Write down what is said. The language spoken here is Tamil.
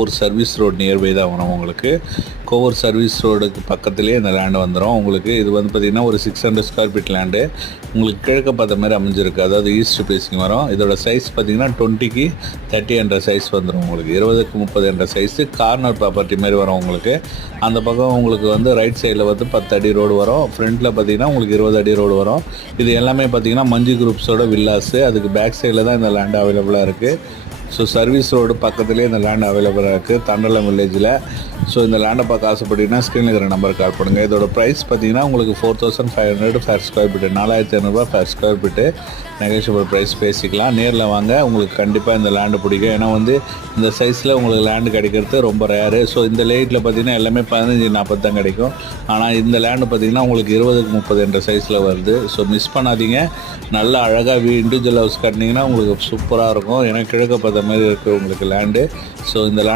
ஒரு சர்வீஸ் ரோடு நியர்பை தான் வரும் உங்களுக்கு. கோவூர் சர்வீஸ் ரோடுக்கு பக்கத்துலேயே இந்த லேண்டு வந்துடும் உங்களுக்கு. இது வந்து பார்த்திங்கன்னா ஒரு 600 ஸ்கொயர் ஃபீட் லேண்டு. உங்களுக்கு கிழக்க பார்த்த மாதிரி அமைஞ்சிருக்கு, அதாவது ஈஸ்ட் ஃபேஸிங் வரும். இதோட சைஸ் பார்த்திங்கன்னா 20க்கு 30 என்ற சைஸ் வந்துடும் உங்களுக்கு. 20க்கு 30 என்ற சைஸு கார்னர் ப்ராப்பர்ட்டி மாதிரி வரும் உங்களுக்கு. அந்த பக்கம் உங்களுக்கு வந்து ரைட் சைடில் வந்து 10 அடி ரோடு வரும். ஃப்ரண்ட்டில் பார்த்திங்கன்னா உங்களுக்கு 20 அடி ரோடு வரும். இது எல்லாமே பார்த்திங்கன்னா மஞ்சு குரூப்ஸோட வில்லாஸு. அதுக்கு பேக் சைடில் தான் இந்த லேண்டு அவைலபிளாக இருக்குது. ஸோ சர்வீஸ் ரோடு பக்கத்துலேயே இந்த லேண்ட் அவைலபிளாக இருக்குது தண்டலம் வில்லேஜில். ஸோ இந்த லேண்டை பார்க்க ஆசைப்பட்டீங்கன்னா ஸ்க்ரீனில் இருக்கிற நம்பருக்கு கால் பண்ணுங்கள். இதோட ப்ரைஸ் பார்த்தீங்கன்னா உங்களுக்கு 4500 per square feet, 4500 per square feet. Negotiable price பேசிக்கலாம். நேரில் வாங்க, உங்களுக்கு கண்டிப்பாக இந்த லேண்டு பிடிக்கும். ஏன்னா வந்து இந்த சைஸில் உங்களுக்கு லேண்டு கிடைக்கிறது ரொம்ப ரேரு. ஸோ இந்த லேட்டில் பார்த்தீங்கன்னா எல்லாமே 15-40 தான் கிடைக்கும். ஆனால் இந்த லேண்டு பார்த்தீங்கன்னா உங்களுக்கு 20க்கு 30 என்ற சைஸில் வருது. ஸோ மிஸ் பண்ணாதீங்க. நல்லா அழகாக இண்டிவிஜுவல் ஹவுஸ் கட்டினீங்கன்னா உங்களுக்கு சூப்பராக இருக்கும். ஏன்னா கிழக்க பார்த்த மாதிரி இருக்குது உங்களுக்கு லேண்டு. ஸோ இந்த லேண்டை